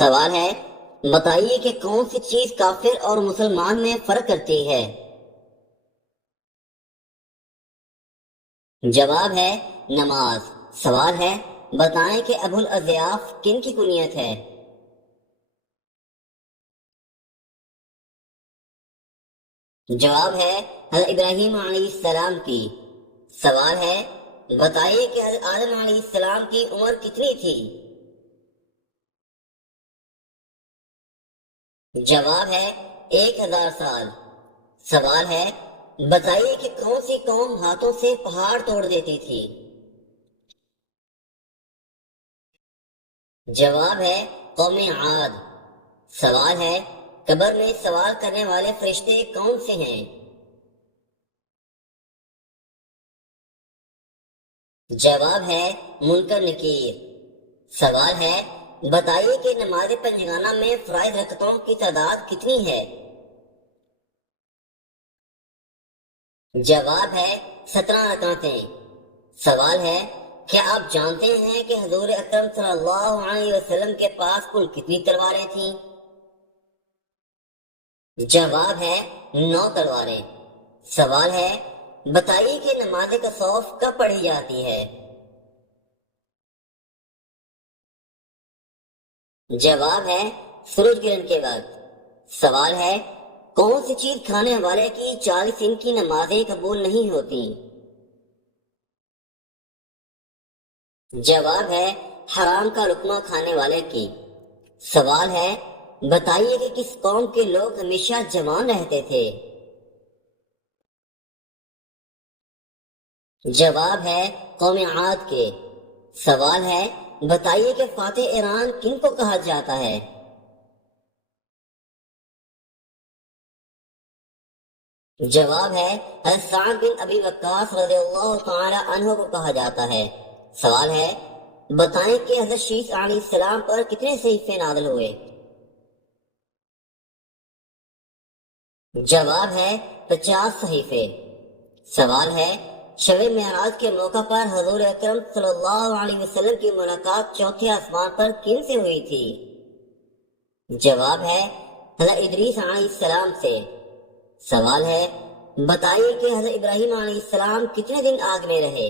سوال ہے، بتائیے کہ کون سی چیز کافر اور مسلمان میں فرق کرتی ہے؟ جواب ہے نماز۔ سوال ہے، بتائیں کہ ابو الاضیاف کن کی کنیت ہے؟ جواب ہے حضرت ابراہیم علیہ السلام کی۔ سوال ہے، بتائیے کہ حضرت آدم علیہ السلام کی عمر کتنی تھی؟ جواب ہے 1000 سال۔ سوال ہے، بتائیے کہ کون سی قوم ہاتھوں سے پہاڑ توڑ دیتی تھی؟ جواب ہے قوم عاد۔ سوال ہے، قبر میں سوال کرنے والے فرشتے کون سے ہیں؟ جواب ہے منکر نکیر۔ سوال ہے، بتائیے کہ نماز پنجگانہ میں فرائض رکعتوں کی تعداد کتنی ہے؟ جواب ہے 17 رکعتیں۔ سوال ہے، کیا آپ جانتے ہیں کہ حضور اکرم صلی اللہ علیہ وسلم کے پاس کل کتنی تلواریں تھیں؟ جواب ہے 9 تلواریں۔ سوال ہے، بتائیے کہ نماز کسوف کب پڑھی جاتی ہے؟ جواب ہے سورج گرہن کے وقت۔ سوال ہے، کون سی چیز کھانے والے کی 40 دن کی نمازیں قبول نہیں ہوتی؟ جواب ہے حرام کا لقمہ کھانے والے کی۔ سوال ہے، بتائیے کہ کس قوم کے لوگ ہمیشہ جوان رہتے تھے؟ جواب ہے قوم عاد کے۔ سوال ہے، بتائیے کہ فاتح ایران کن کو کہا جاتا ہے؟ جواب ہے حضرت سعد بن ابی وقاص رضی اللہ تعالی عنہ کو کہا جاتا ہے۔ سوال ہے، بتائیں کہ حضرت شیس علیہ السلام پر کتنے صحیفے نازل ہوئے؟ جواب ہے 50 صحیفے۔ سوال ہے، شب معراج کے موقع پر حضور اکرم صلی اللہ علیہ وسلم کی ملاقات چوتھے آسمان پر کن سے ہوئی تھی؟ جواب ہے حضرت ادریس علیہ السلام سے۔ سوال ہے، بتائیے کہ حضرت ابراہیم علیہ السلام کتنے دن آگ میں رہے؟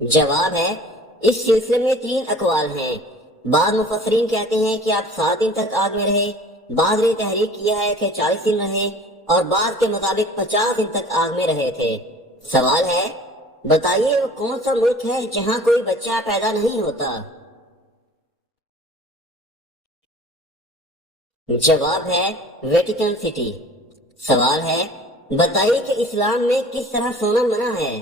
جواب ہے، اس سلسلے میں 3 اقوال ہیں۔ بعض مفسرین کہتے ہیں کہ آپ 7 دن تک آگ میں رہے، بعض نے تحریک کیا ہے کہ 40 دن رہے، اور بعض کے مطابق 50 دن تک آگ میں رہے تھے۔ سوال ہے، بتائیے وہ کون سا ملک ہے جہاں کوئی بچہ پیدا نہیں ہوتا؟ جواب ہے ویٹیکن سٹی۔ سوال ہے، بتائیے کہ اسلام میں کس طرح سونا منع ہے؟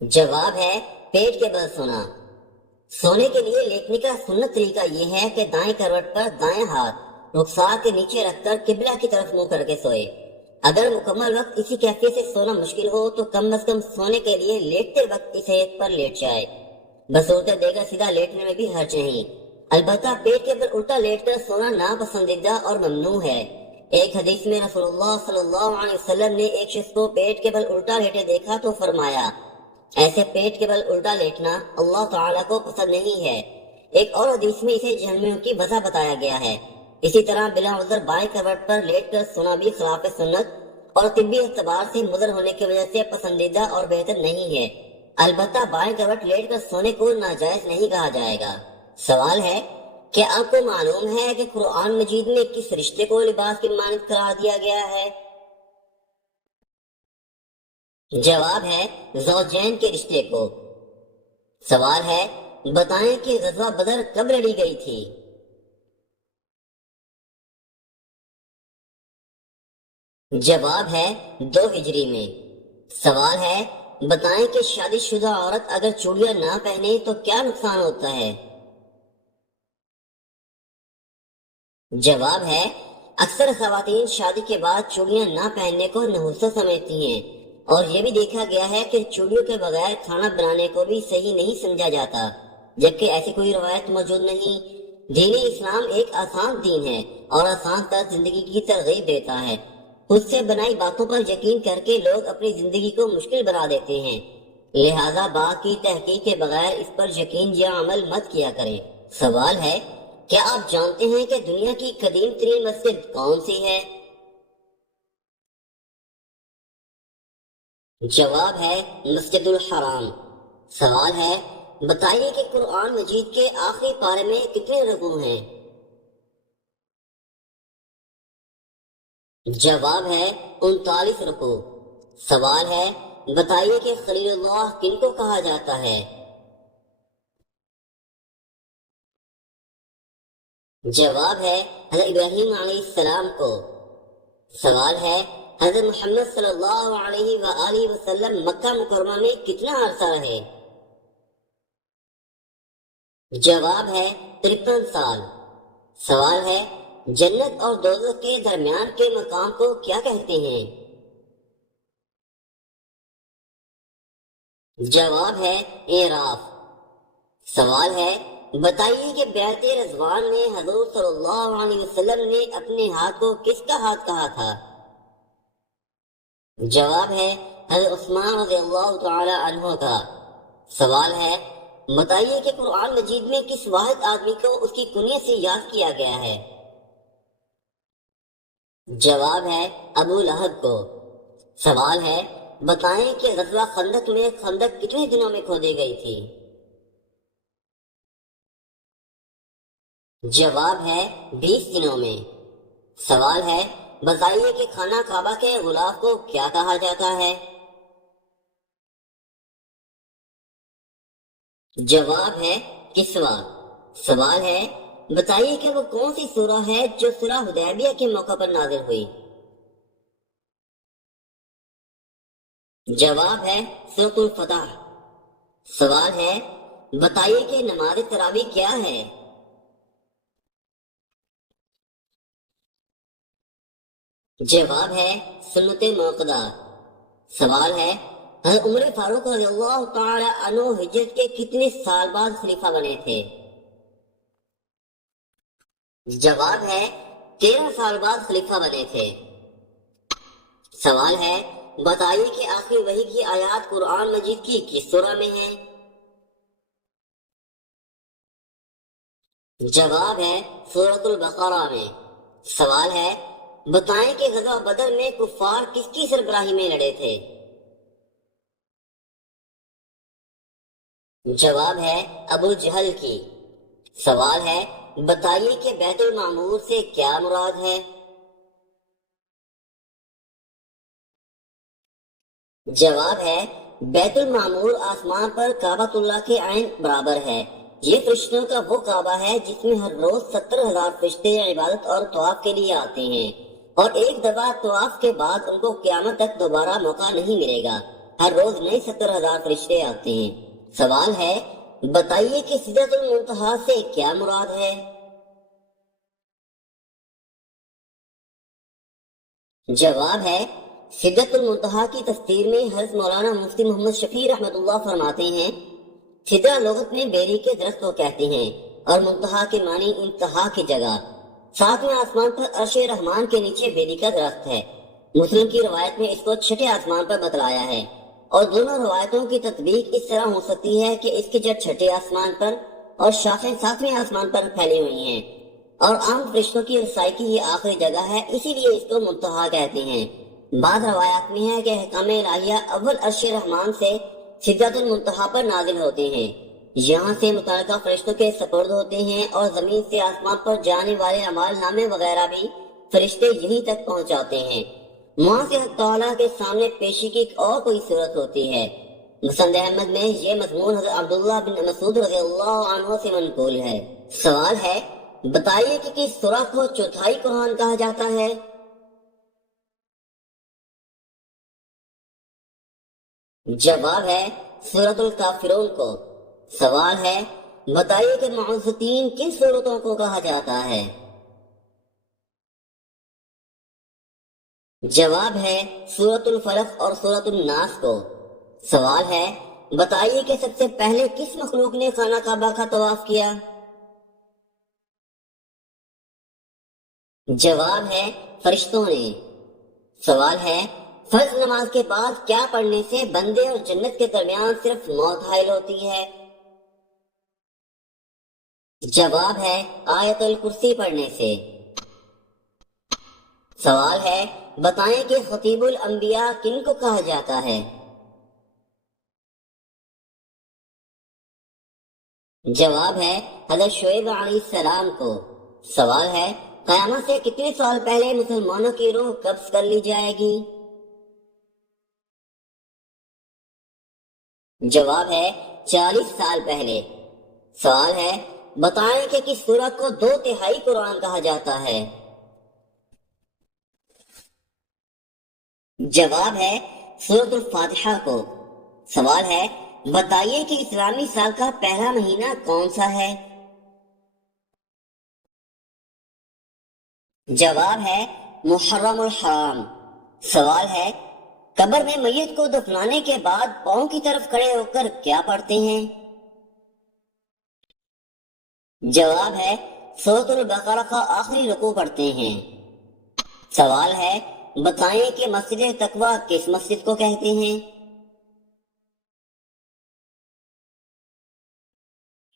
جواب ہے پیٹ کے بل سونا۔ سونے کے لیے لیٹنے کا سنت طریقہ یہ ہے کہ دائیں کروٹ پر دائیں ہاتھ رخسار کے نیچے رکھ کر قبلہ کی طرف منہ کر کے سوئے۔ اگر مکمل وقت اسی کیفیت سے سونا مشکل ہو تو کم از کم سونے کے لیے لیٹتے وقت اس حیث پر لیٹ جائے۔ بصورت دیگر سیدھا لیٹنے میں بھی حرج نہیں، البتہ پیٹ کے بل الٹا لیٹ کر سونا ناپسندیدہ اور ممنوع ہے۔ ایک حدیث میں رسول اللہ صلی اللہ علیہ وسلم نے ایک شخص کو پیٹ کے بل الٹا لیٹے دیکھا تو فرمایا، ایسے پیٹ کے بل الٹا لیٹنا اللہ تعالیٰ کو پسند نہیں ہے۔ ایک اور حدیث میں اسے جہنمیوں کی وجہ بتایا گیا ہے۔ اسی طرح بلا عذر بائیں کروٹ پر لیٹ کر سونا بھی خلاف سنت اور طبی اعتبار سے مضر ہونے کی وجہ سے پسندیدہ اور بہتر نہیں ہے، البتہ بائیں کروٹ لیٹ کر سونے کو ناجائز نہیں کہا جائے گا۔ سوال ہے، کیا آپ کو معلوم ہے کہ قرآن مجید میں کس رشتے کو لباس کی مانند قرار دیا گیا ہے؟ جواب ہے زوجین کے رشتے کو۔ سوال ہے، بتائیں کہ غزوہ بدر کب لڑی گئی تھی؟ جواب ہے 2 ہجری میں۔ سوال ہے، بتائیں کہ شادی شدہ عورت اگر چوڑیاں نہ پہنے تو کیا نقصان ہوتا ہے؟ جواب ہے، اکثر خواتین شادی کے بعد چوڑیاں نہ پہننے کو نحوست سمجھتی ہیں، اور یہ بھی دیکھا گیا ہے کہ چوڑیوں کے بغیر کھانا بنانے کو بھی صحیح نہیں سمجھا جاتا، جبکہ ایسی کوئی روایت موجود نہیں۔ دین اسلام ایک آسان دین ہے اور آسان طرز زندگی کی ترغیب دیتا ہے۔ خود سے بنائی باتوں پر یقین کر کے لوگ اپنی زندگی کو مشکل بنا دیتے ہیں، لہذا بات کی تحقیق کے بغیر اس پر یقین یا عمل مت کیا کریں۔ سوال ہے، کیا آپ جانتے ہیں کہ دنیا کی قدیم ترین مسجد کون سی ہے؟ جواب ہے مسجد الحرام۔ سوال ہے، بتائیے کہ قرآن مجید کے آخری پارے میں کتنے رکوع ہیں؟ جواب ہے 39 رکوع۔ سوال ہے، بتائیے کہ خلیل اللہ کن کو کہا جاتا ہے؟ جواب ہے حضرت ابراہیم علیہ السلام کو۔ سوال ہے، حضرت محمد صلی اللہ علیہ وآلہ وسلم مکہ مکرمہ میں کتنا عرصہ رہے؟ جواب ہے 53 سال۔ سوال ہے، جنت اور دوزخ کے درمیان کے مقام کو کیا کہتے ہیں؟ جواب ہے اعراف۔ سوال ہے، بتائیے کہ بیعت رضوان میں حضور صلی اللہ علیہ وسلم نے اپنے ہاتھ کو کس کا ہاتھ کہا تھا؟ جواب ہے حضرت عثمان رضی اللہ تعالی عنہ کا۔ سوال ہے، بتائیے کہ قرآن مجید میں کس واحد آدمی کو اس کی کنیت سے یاد کیا گیا ہے؟ جواب ہے ابو لہب کو۔ سوال ہے، بتائیں کہ غزوہ خندق میں خندق کتنے دنوں میں کھودی گئی تھی؟ جواب ہے 20 دنوں میں۔ سوال ہے، بتائیے کہ خانہ کعبہ کے غلاف کو کیا کہا جاتا ہے؟ جواب ہے کسوہ۔ سوال ہے، بتائیے کہ وہ کون سی سورہ ہے جو صلح حدیبیہ کے موقع پر نازل ہوئی؟ جواب ہے سورۃ الفتح۔ سوال ہے، بتائیے کہ نماز تراویح کیا ہے؟ جواب ہے سنت موقدہ۔ سوال ہے، حضرت عمر فاروق رضی اللہ تعالی عنہ ہجرت کے کتنے سال بعد خلیفہ بنے تھے؟ جواب ہے 13 سال بعد خلیفہ بنے تھے۔ سوال ہے، بتائیے کہ آخری وحی کی آیات قرآن مجید کی کس سورہ میں ہیں؟ جواب ہے سورۃ البقرہ میں۔ سوال ہے، بتائیں کہ غزوہ بدر میں کفار کس کی سربراہی میں لڑے تھے؟ جواب ہے ابو جہل کی۔ سوال ہے، بتائیے کہ بیت المعمور سے کیا مراد ہے؟ جواب ہے بیت المعمور آسمان پر کعبۃ اللہ کے عین برابر ہے۔ یہ فرشتوں کا وہ کعبہ ہے جس میں ہر روز 70,000 فرشتے عبادت اور طواف کے لیے آتے ہیں، اور ایک دفعہ طواف کے بعد ان کو قیامت تک دوبارہ موقع نہیں ملے گا۔ ہر روز نئے 70,000 فرشتے آتے ہیں۔ سوال ہے، بتائیے کہ سدرۃ المنتہا سے کیا مراد ہے؟ جواب ہے سدرۃ المنتہا کی تفسیر میں حضرت مولانا مفتی محمد شفیع رحمۃ اللہ فرماتے ہیں، سدرہ لغت میں بیری کے درخت کو کہتے ہیں، اور منتہا کے معنی انتہا کی جگہ۔ ساتویں آسمان پر عرش رحمان کے نیچے بیری کا درخت ہے۔ مسلم کی روایت میں اس کو چھٹے آسمان پر بتلایا ہے، اور دونوں روایتوں کی تطبیق اس طرح ہو سکتی ہے کہ اس کی جڑ چھٹے آسمان پر اور شاخیں 7ویں آسمان پر پھیلی ہوئی ہیں، اور عام فرشتوں کی رسائی کی یہ آخری جگہ ہے، اسی لیے اس کو منتہا کہتے ہیں۔ بعض روایات میں ہے کہ احکام الہیہ اول عرش رحمان سے سدرۃ المنتہا پر نازل ہوتے ہیں، یہاں سے متعلقہ فرشتوں کے سپرد ہوتے ہیں، اور زمین سے آسمان پر جانے والے اعمال نامے وغیرہ بھی فرشتے یہیں تک پہنچاتے ہیں۔ وہاں سے حق تعالیٰ کے سامنے پیشی کی ایک اور کوئی صورت ہوتی ہے۔ مسند احمد میں یہ مضمون حضرت عبداللہ بن مسعود رضی اللہ عنہ سے منقول ہے۔ سوال ہے، بتائیے کہ کس سورہ کو چوتھائی قرآن کہا جاتا ہے؟ جواب ہے سورۃ الکافرون کو۔ سوال ہے، بتائیے کہ معوذتین کن صورتوں کو کہا جاتا ہے؟ جواب ہے سورۃ الفلق اور سورۃ الناس کو۔ سوال ہے، بتائیے کہ سب سے پہلے کس مخلوق نے خانہ کعبہ کا طواف کیا؟ جواب ہے فرشتوں نے۔ سوال ہے فرض نماز کے بعد کیا پڑھنے سے بندے اور جنت کے درمیان صرف موت حائل ہوتی ہے؟ جواب ہے آیت الکرسی پڑھنے سے۔ سوال ہے بتائیں کہ خطیب الانبیاء کن کو کہا جاتا ہے؟ جواب ہے حضرت شعیب علیہ السلام کو۔ سوال ہے قیامت سے کتنے سال پہلے مسلمانوں کی روح قبض کر لی جائے گی؟ جواب ہے 40 سال پہلے۔ سوال ہے بتائیں کہ کس سورت کو 2/3 قرآن کہا جاتا ہے؟ جواب ہے سورۃ الفاتحہ کو۔ سوال ہے بتائیے کہ اسلامی سال کا پہلا مہینہ کون سا ہے؟ جواب ہے محرم الحرام۔ سوال ہے قبر میں میت کو دفنانے کے بعد پاؤں کی طرف کھڑے ہو کر کیا پڑھتے ہیں؟ جواب ہے سورۃ البقرہ کا آخری رکوع پڑھتے ہیں۔ سوال ہے بتائیں کہ مسجد تقوی کس مسجد کو کہتے ہیں؟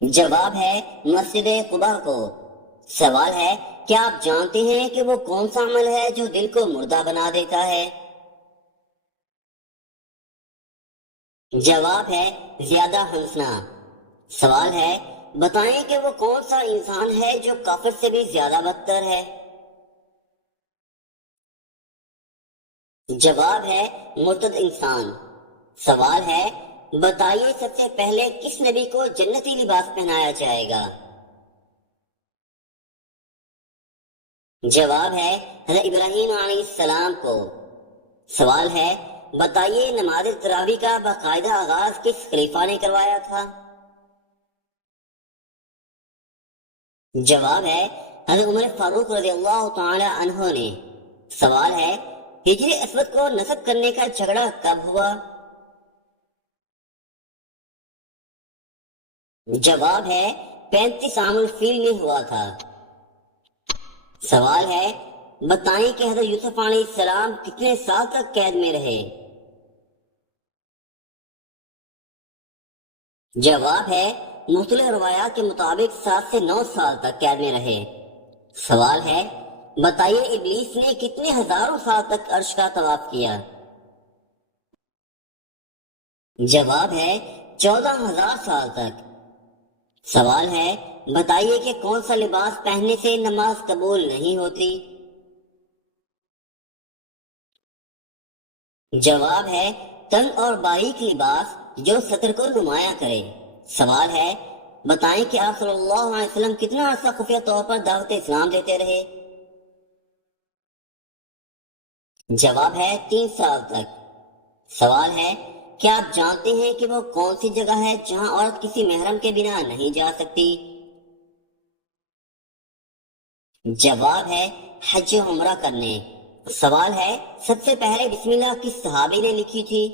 جواب ہے مسجد قباء کو۔ سوال ہے کیا آپ جانتے ہیں کہ وہ کون سا عمل ہے جو دل کو مردہ بنا دیتا ہے؟ جواب ہے زیادہ ہنسنا۔ سوال ہے بتائیں کہ وہ کون سا انسان ہے جو کافر سے بھی زیادہ بدتر ہے؟ جواب ہے مرتد انسان۔ سوال ہے بتائیے سب سے پہلے کس نبی کو جنتی لباس پہنایا جائے گا؟ جواب ہے حضرت ابراہیم علیہ السلام کو۔ سوال ہے بتائیے نماز تراویح کا باقاعدہ آغاز کس خلیفہ نے کروایا تھا؟ جواب ہے حضرت عمر فاروق رضی اللہ تعالی عنہ نے۔ سوال ہے ہجر اسود کو نصب کرنے کا جھگڑا کب ہوا؟ جواب ہے 35 عام الفیل میں ہوا تھا۔ سوال ہے بتائیں کہ حضرت یوسف علیہ السلام کتنے سال تک قید میں رہے؟ جواب ہے مختلف روایات کے مطابق 7 سے 9 سال تک قید میں رہے۔ سوال ہے بتائیے ابلیس نے کتنے ہزاروں سال تک عرش کا طواف کیا؟ جواب ہے 14,000 سال تک۔ سوال ہے بتائیے کہ کون سا لباس پہننے سے نماز قبول نہیں ہوتی؟ جواب ہے تنگ اور باریک لباس جو سطر کو نمایاں کرے۔ سوال ہے بتائیں کہ آپ صلی اللہ علیہ وسلم کتنا عرصہ خفیہ طور پر دعوت اسلام دیتے رہے؟ جواب ہے 3 سال تک۔ سوال ہے کیا آپ جانتے ہیں کہ وہ کون سی جگہ ہے جہاں عورت کسی محرم کے بنا نہیں جا سکتی؟ جواب ہے حج عمرہ کرنے۔ سوال ہے سب سے پہلے بسم اللہ کس صحابی نے لکھی تھی؟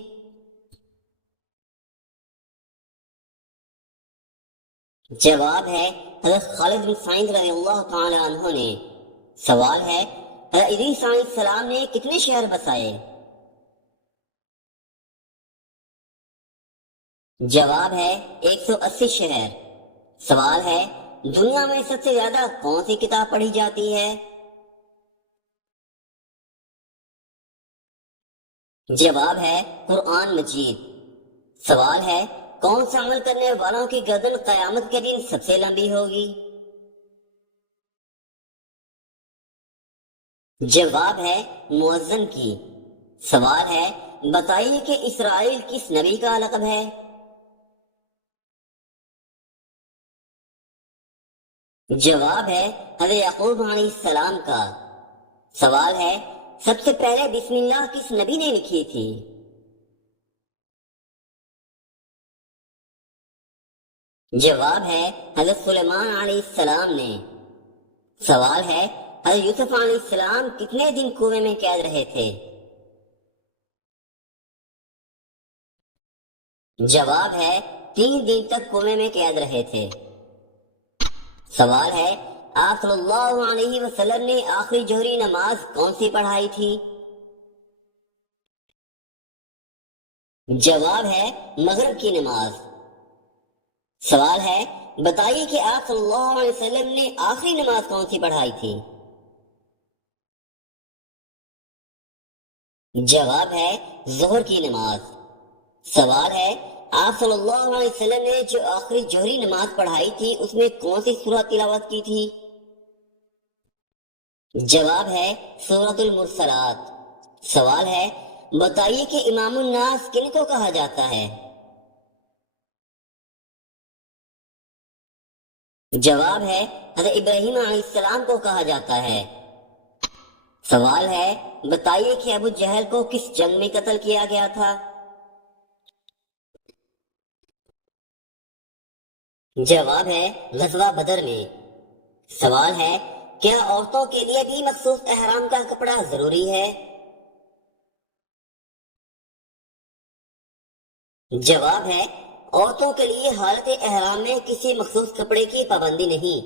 جواب ہے حضرت خالد بن سعید رضی اللہ تعالی عنہ نے۔ سوال ہے حضرت ادریس علیہ السلام نے کتنے شہر بسائے؟ جواب ہے 180 شہر۔ سوال ہے دنیا میں سب سے زیادہ کون سی کتاب پڑھی جاتی ہے؟ جواب ہے قرآن مجید۔ سوال ہے کون سا عمل کرنے والوں کی گردن قیامت کے دن سب سے لمبی ہوگی؟ جواب ہے مؤذن کی۔ سوال ہے بتائیے کہ اسرائیل کس نبی کا لقب ہے؟ جواب ہے حضرت یعقوب علیہ السلام کا۔ سوال ہے سب سے پہلے بسم اللہ کس نبی نے لکھی تھی؟ جواب ہے حضرت سلیمان علیہ السلام نے۔ سوال ہے حضرت یوسف علیہ السلام کتنے دن کنویں میں قید رہے تھے؟ جواب ہے 3 دن تک کنویں میں قید رہے تھے۔ سوال ہے آپ صلی اللہ علیہ وسلم نے آخری جوہری نماز کون سی پڑھائی تھی؟ جواب ہے مغرب کی نماز۔ سوال ہے بتائیے کہ آپ صلی اللہ علیہ وسلم نے آخری نماز کون سی پڑھائی تھی؟ جواب ہے ظہر کی نماز۔ سوال ہے آپ صلی اللہ علیہ وسلم نے جو آخری جوہری نماز پڑھائی تھی اس میں کون سی سورہ تلاوت کی تھی؟ جواب ہے سورۃ المرسلات۔ سوال ہے بتائیے کہ امام الناس کن کو کہا جاتا ہے؟ جواب ہے حضرت ابراہیم علیہ السلام کو کہا جاتا ہے۔ سوال ہے بتائیے کہ ابو جہل کو کس جنگ میں قتل کیا گیا تھا؟ جواب ہے غزوہ بدر میں۔ سوال ہے کیا عورتوں کے لیے بھی مخصوص احرام کا کپڑا ضروری ہے؟ جواب ہے عورتوں کے لیے حالت احرام میں کسی مخصوص کپڑے کی پابندی نہیں،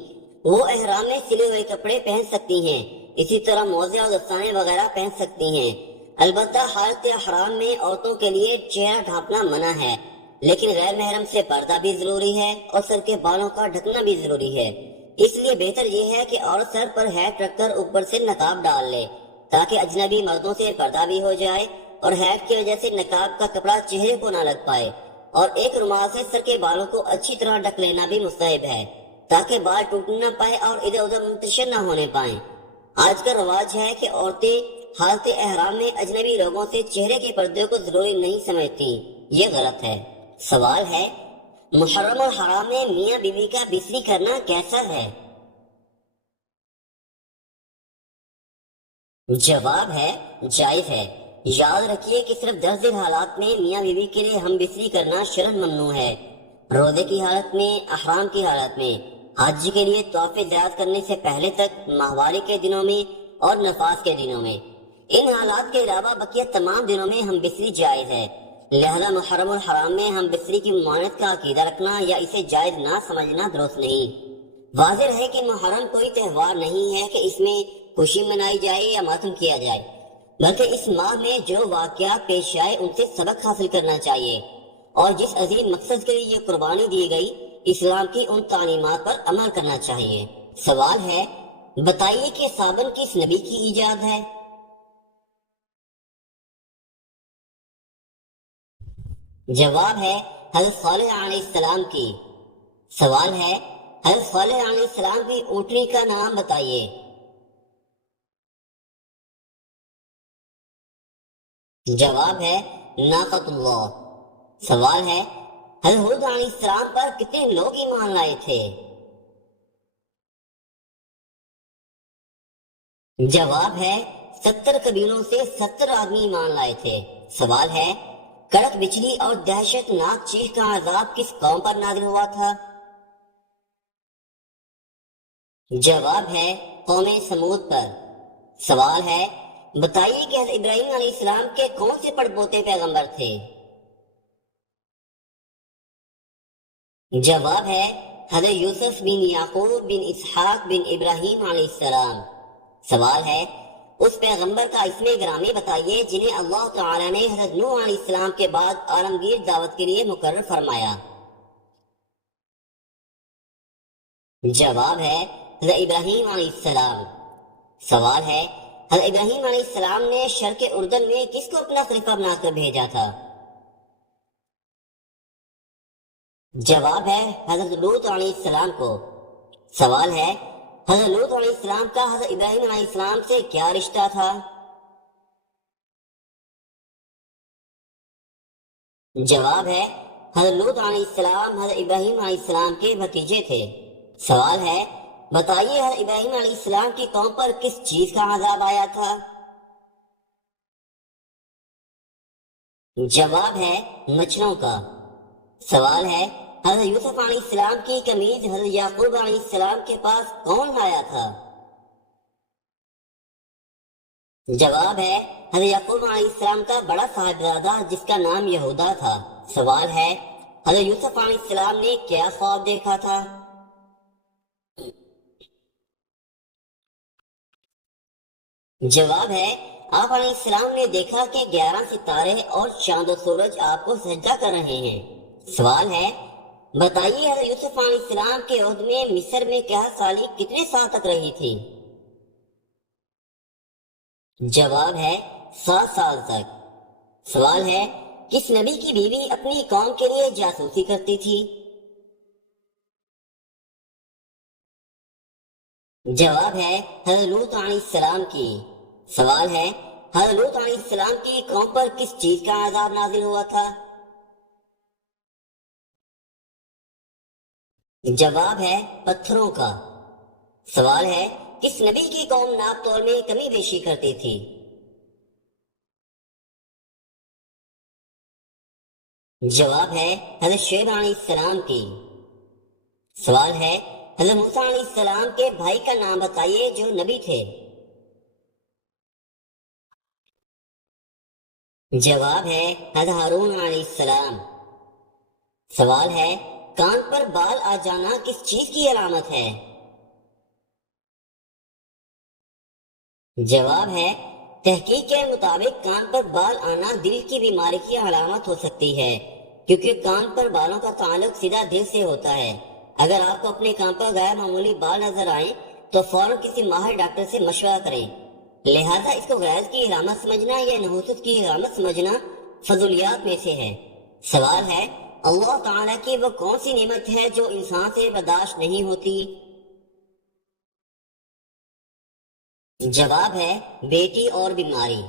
وہ احرام میں سلے ہوئے کپڑے پہن سکتی ہیں، اسی طرح موزے اور دستانے وغیرہ پہن سکتی ہیں۔ البتہ حالت احرام میں عورتوں کے لیے چہرہ ڈھانپنا منع ہے، لیکن غیر محرم سے پردہ بھی ضروری ہے اور سر کے بالوں کا ڈھکنا بھی ضروری ہے۔ اس لیے بہتر یہ ہے کہ عورت سر پر ہیٹ رکھ کر اوپر سے نقاب ڈال لے تاکہ اجنبی مردوں سے پردہ بھی ہو جائے اور ہیٹ کی وجہ سے نقاب کا کپڑا چہرے کو نہ لگ پائے، اور ایک رومال سے سر کے بالوں کو اچھی طرح ڈھک لینا بھی مستحب ہے تاکہ بال ٹوٹ نہ پائے اور ادھر ادھر منتشر نہ ہونے پائیں۔ آج کا رواج ہے کہ عورتیں حالت احرام میں اجنبی لوگوں سے چہرے کے پردے کو ضروری نہیں سمجھتی، یہ غلط ہے۔ سوال ہے محرم اور حرام میں میاں بیوی کا بستری کرنا کیسا ہے؟ جواب ہے جائز ہے۔ یاد رکھیے کہ صرف درج حالات میں میاں بیوی کے لیے ہم بستری کرنا شرعاً ممنوع ہے، روزے کی حالت میں، احرام کی حالت میں، حج کے لیے طواف زیارت کرنے سے پہلے تک، ماہواری کے دنوں میں اور نفاس کے دنوں میں۔ ان حالات کے علاوہ بقیہ تمام دنوں میں ہم بستری جائز ہے، لہذا محرم الحرام میں ہم بستری کی ممانعت کا عقیدہ رکھنا یا اسے جائز نہ سمجھنا درست نہیں۔ واضح ہے کہ محرم کوئی تہوار نہیں ہے کہ اس میں خوشی منائی جائے یا ماتم کیا جائے، بلکہ اس ماہ میں جو واقعات پیش آئے ان سے سبق حاصل کرنا چاہیے، اور جس عظیم مقصد کے لیے یہ قربانی دی گئی اسلام کی ان تعلیمات پر عمل کرنا چاہیے۔ سوال ہے بتائیے کہ صابن کس نبی کی ایجاد ہے؟ جواب ہے حضرت صالح علیہ السلام کی۔ سوال ہے حضرت صالح علیہ السلام کی اونٹنی کا نام بتائیے۔ جواب ہے ناقۃ اللہ۔ سوال ہے حضرت ہود علیہ السلام پر کتنے لوگ ایمان لائے تھے؟ جواب ہے 70 قبیلوں سے 70 آدمی ایمان لائے تھے۔ سوال ہے کڑک بجلی اور دہشت ناک چیخ کا عذاب کس قوم پر نازل ہوا تھا؟ جواب ہے قوم سمود پر۔ سوال ہے بتائیے کہ حضرت ابراہیم علیہ السلام کے کون سے پڑ پوتے پیغمبر تھے؟ جواب ہے حضرت یوسف بن یعقوب بن اسحاق بن ابراہیم علیہ السلام۔ سوال ہے اس پیغمبر کا اسم گرامی بتائیے جنہیں اللہ تعالی نے حضرت نوح علیہ السلام کے بعد عالمگیر دعوت کے لیے مقرر فرمایا۔ جواب ہے حضرت ابراہیم علیہ السلام۔ سوال ہے حضرت ابراہیم علیہ السلام نے شرق اردن میں کس کو اپنا خلیفہ بنا کر بھیجا تھا؟ جواب ہے حضرت لوط علیہ السلام کو۔ سوال ہے حضرت لوط علیہ السلام کا حضرت ابراہیم علیہ السلام سے کیا رشتہ تھا؟ جواب ہے حضرت لوط علیہ السلام حضرت ابراہیم علیہ السلام کے بھتیجے تھے۔ سوال ہے بتائیے حضرت ابراہیم علیہ السلام کی قوم پر کس چیز کا عذاب آیا تھا؟ جواب ہے مچھروں کا۔ سوال ہے حضرت یوسف علیہ السلام کی قمیض حضرت یعقوب علیہ السلام کے پاس کون لایا تھا؟ جواب ہے حضرت یعقوب علیہ السلام کا بڑا صاحبزادہ جس کا نام یہودا تھا۔ سوال ہے حضرت یوسف علیہ السلام نے کیا خواب دیکھا تھا؟ جواب ہے آپ علیہ السلام نے دیکھا کہ 11 ستارے اور چاند و سورج آپ کو سجدہ کر رہے ہیں۔ سوال ہے، بتائیے حضرت یوسف علیہ السلام کے عہد میں مصر میں قحط سالی کتنے سال تک رہی تھی؟ جواب ہے 7 سال تک۔ سوال ہے، کس نبی کی بیوی اپنی قوم کے لیے جاسوسی کرتی تھی؟ جواب ہے حضرت لوط علیہ السلام کی۔ سوال ہے، حضرت لوط علیہ السلام کی قوم پر کس چیز کا عذاب نازل ہوا تھا؟ جواب ہے پتھروں کا۔ سوال ہے، کس نبی کی قوم ناپ تول میں کمی بیشی کرتی تھی؟ جواب ہے حضرت شعیب علیہ السلام کی۔ سوال ہے، حضرت موسیٰ علیہ السلام کے بھائی کا نام بتائیے جو نبی تھے۔ جواب ہے حضرت ہارون علیہ السلام۔ سوال ہے، کان پر بال آ جانا کس چیز کی علامت ہے؟ جواب ہے، تحقیق کے مطابق کان پر بال آنا دل کی بیماری کی علامت ہو سکتی ہے، کیونکہ کان پر بالوں کا تعلق سیدھا دل سے ہوتا ہے۔ اگر آپ کو اپنے کان پر غیر معمولی بال نظر آئیں تو فوراً کسی ماہر ڈاکٹر سے مشورہ کریں، لہذا اس کو غیرت کی علامت سمجھنا یا نحوست کی علامت سمجھنا فضولیات میں سے ہے۔ سوال ہے، اللہ تعالیٰ کی وہ کون سی نعمت ہے جو انسان سے برداشت نہیں ہوتی؟ جواب ہے بیٹی اور بیماری۔